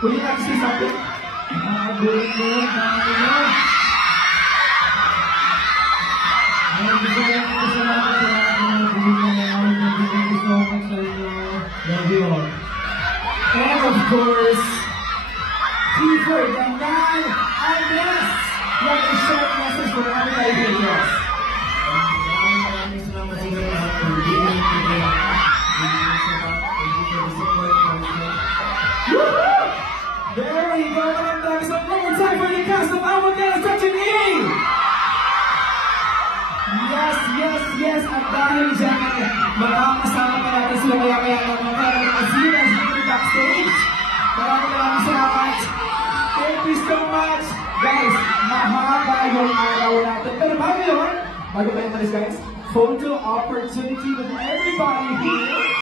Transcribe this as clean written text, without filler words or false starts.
Would you like to say something? Good yun, tama yun. Gusto ko lang pasalamat sa lahat ng mga bumili na ngayon. Thank you so much sa inyo. Love you all. And of course, Clifford Dandan Agnes. Like a short message for everybody here to us. Maraming salamat sa inyo lahat for being here today. Thank you so much. Thank you for the support also. Woohoo! There we go. Maraming so one more time for the cast of Amotel Section E! Yes, yes, yes. At dahil dyan, makakasama pa natin sila maya-maya ng mga Azir dito backstage. Maraming salamat. Thank you so much. Guys, mahaba yung araw natin. Pero bago tayo umalis guys, photo opportunity with everybody here.